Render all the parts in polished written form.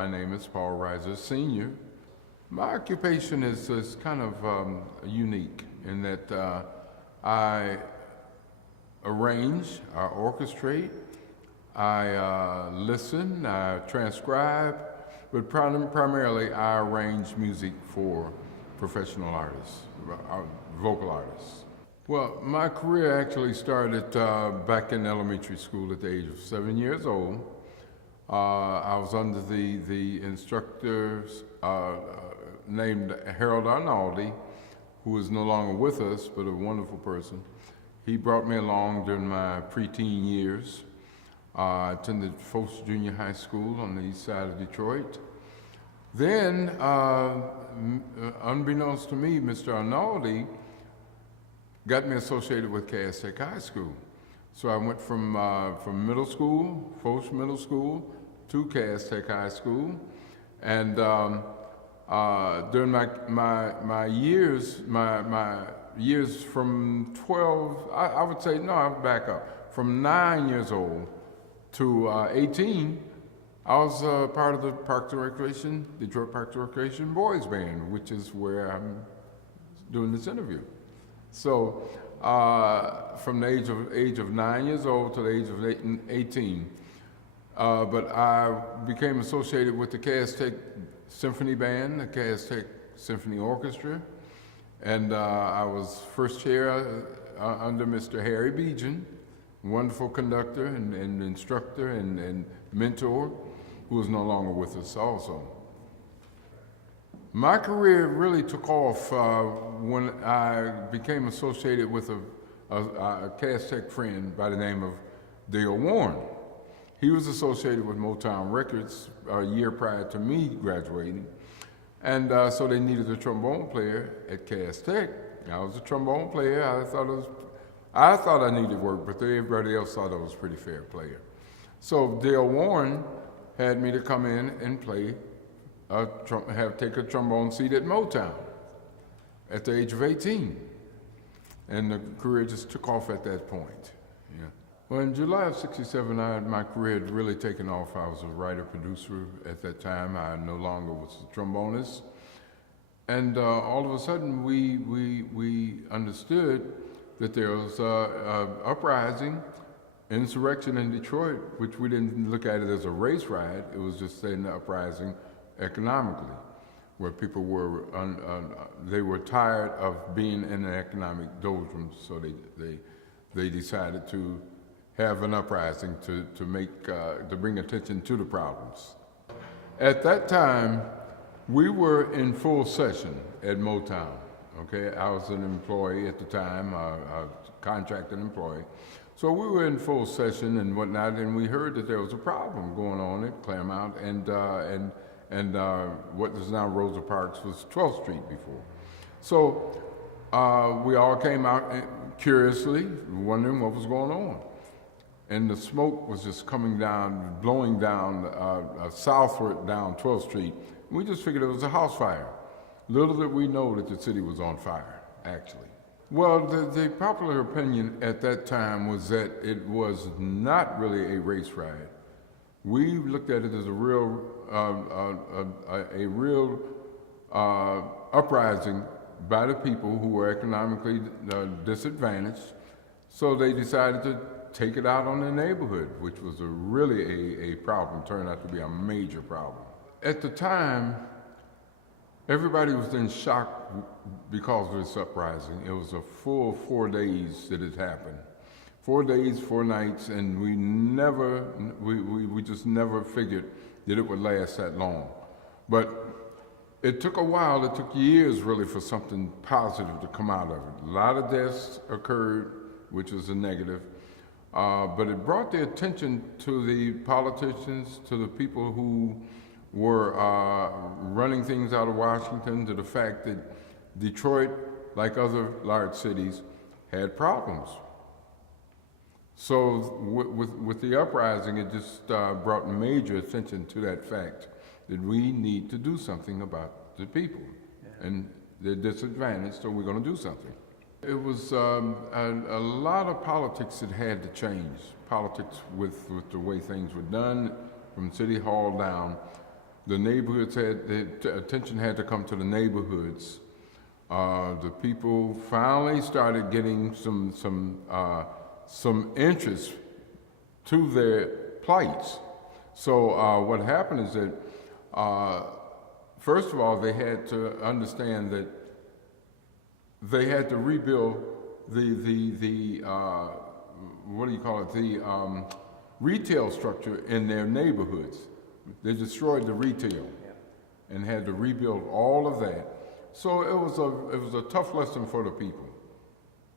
my name is Paul Reiser Sr. My occupation is kind of unique in that I arrange, I orchestrate, I listen, I transcribe, but primarily I arrange music for professional artists, vocal artists. Well, my career actually started back in elementary school at the age of 7 years old. I was under the instructors named Harold Arnaldi, who is no longer with us, but a wonderful person. He brought me along during my preteen years. I attended Foch Junior High School on the east side of Detroit. Then, unbeknownst to me, Mr. Arnaldi got me associated with Cass Tech High School. So I went from middle school, Foch Middle School, to Cass Tech High School, and during my years from 12, I would say, no, I'll back up. From 9 years old to 18, I was part of the Parks and Recreation, Detroit Parks and Recreation Boys Band, which is where I'm doing this interview. So from the age of 9 years old to the age of 18, but I became associated with the Cass Tech Symphony Band, the Cass Tech Symphony Orchestra, and I was first chair under Mr. Harry Beejan, wonderful conductor and instructor and mentor, who is no longer with us also. My career really took off when I became associated with a Cass Tech friend by the name of Dale Warren. He was associated with Motown Records a year prior to me graduating, and so they needed a trombone player at Cass Tech. I was a trombone player. I thought I needed work, but everybody else thought I was a pretty fair player. So Dale Warren had me to come in and play, take a trombone seat at Motown at the age of 18. And the career just took off at that point. Yeah. Well, in July of '67, my career had really taken off. I was a writer-producer at that time. I no longer was a trombonist. And all of a sudden, we understood that there was uprising, insurrection in Detroit, which we didn't look at it as a race riot. It was just an uprising economically, where people were they were tired of being in an economic doldrums, so they decided to have an uprising to bring attention to the problems. At that time, we were in full session at Motown. Okay, I was an employee at the time, a contracted employee. So we were in full session and whatnot, and we heard that there was a problem going on at Claremont, and what is now Rosa Parks was 12th Street before. So we all came out curiously, wondering what was going on. And the smoke was just coming down, blowing down southward down 12th Street. We just figured it was a house fire. Little did we know that the city was on fire, actually. Well, the popular opinion at that time was that it was not really a race riot. We looked at it as a real uprising by the people who were economically disadvantaged. So they decided to take it out on the neighborhood, which was really a problem, turned out to be a major problem. At the time, everybody was in shock because of this uprising. It was a full 4 days that it happened. 4 days, 4 nights, and we just never figured that it would last that long. But it took a while, it took years really for something positive to come out of it. A lot of deaths occurred, which was a negative, but it brought the attention to the politicians, to the people who were running things out of Washington, to the fact that Detroit, like other large cities, had problems. So with the uprising, it just brought major attention to that fact that we need to do something about the people. Yeah. And they're disadvantaged, so we're going to do something. It was a lot of politics that had to change. Politics with the way things were done from City Hall down. the neighborhoods attention had to come to the neighborhoods. The people finally started getting some interest to their plights. So what happened is that, first of all, they had to understand that they had to rebuild the what do you call it, the retail structure in their neighborhoods. They destroyed the retail and had to rebuild all of that. So it was a tough lesson for the people.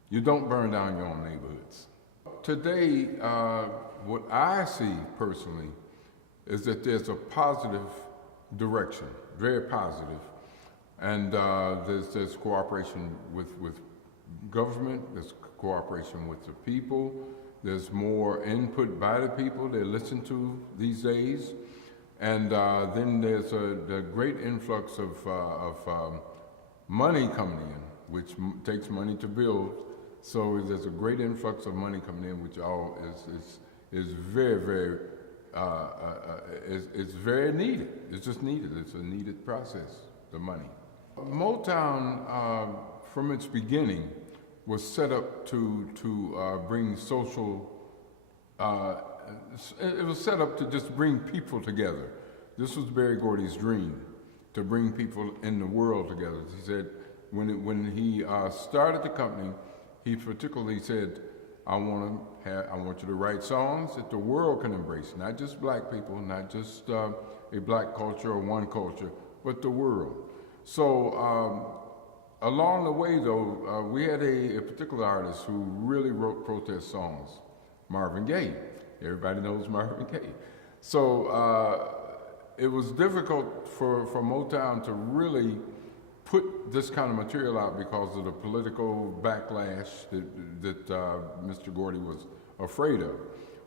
You don't burn down your own neighborhoods. Today, what I see personally is that there's a positive direction, very positive, and there's cooperation with government, there's cooperation with the people, there's more input by the people they're listened to these days, and then there's the great influx of money coming in, which takes money to build. So there's a great influx of money coming in, which all is very it's very needed. It's just needed. It's a needed process. The money. Motown, from its beginning, was set up to bring social. It was set up to just bring people together. This was Berry Gordy's dream, to bring people in the world together. He said when he started the company, he particularly said, I want you to write songs that the world can embrace, not just black people, not just a black culture or one culture, but the world. So along the way, though, we had a particular artist who really wrote protest songs, Marvin Gaye. Everybody knows Marvin Gaye. So it was difficult for Motown to really put this kind of material out because of the political backlash that Mr. Gordy was afraid of.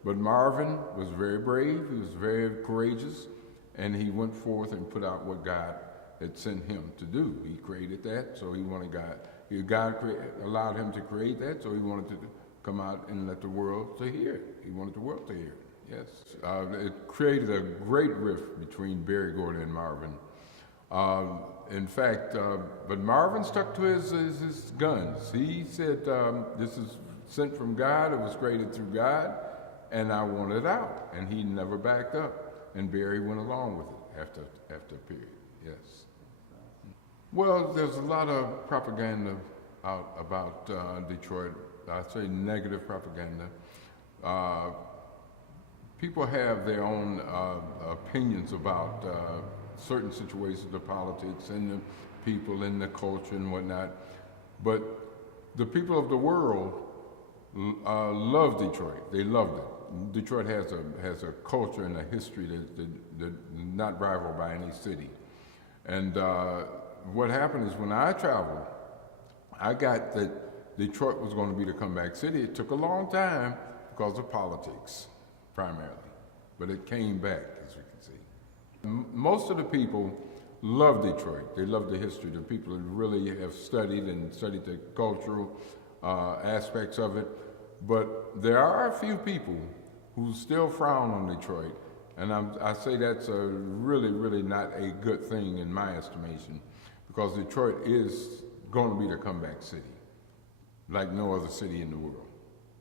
But Marvin was very brave, he was very courageous, and he went forth and put out what God had sent him to do. He created that, so he wanted God allowed him to create that, so he wanted to come out and let the world to hear it. He wanted the world to hear it, yes. It created a great rift between Berry Gordy and Marvin. In fact, but Marvin stuck to his guns. He said, this is sent from God, it was created through God, and I want it out. And he never backed up. And Berry went along with it after a period, yes. Well, there's a lot of propaganda out about Detroit. I'd say negative propaganda. People have their own opinions about certain situations of politics and the people and the culture and whatnot. But the people of the world love Detroit. They loved it. Detroit has a culture and a history that not rivaled by any city. And what happened is when I traveled, I got that Detroit was going to be the comeback city. It took a long time because of politics, primarily. But it came back, as we can see. Most of the people love Detroit. They love the history. The people that really have studied the cultural aspects of it. But there are a few people who still frown on Detroit. And I say that's really not a good thing in my estimation, because Detroit is going to be the comeback city, like no other city in the world.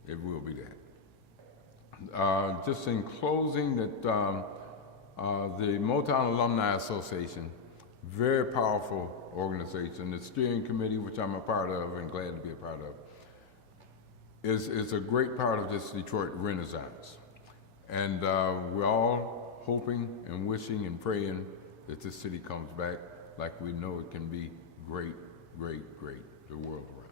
It will be that. Just in closing, that the Motown Alumni Association, very powerful organization. The steering committee, which I'm a part of and glad to be a part of, is a great part of this Detroit renaissance. And we're all hoping and wishing and praying that this city comes back like we know it can be great, the world around.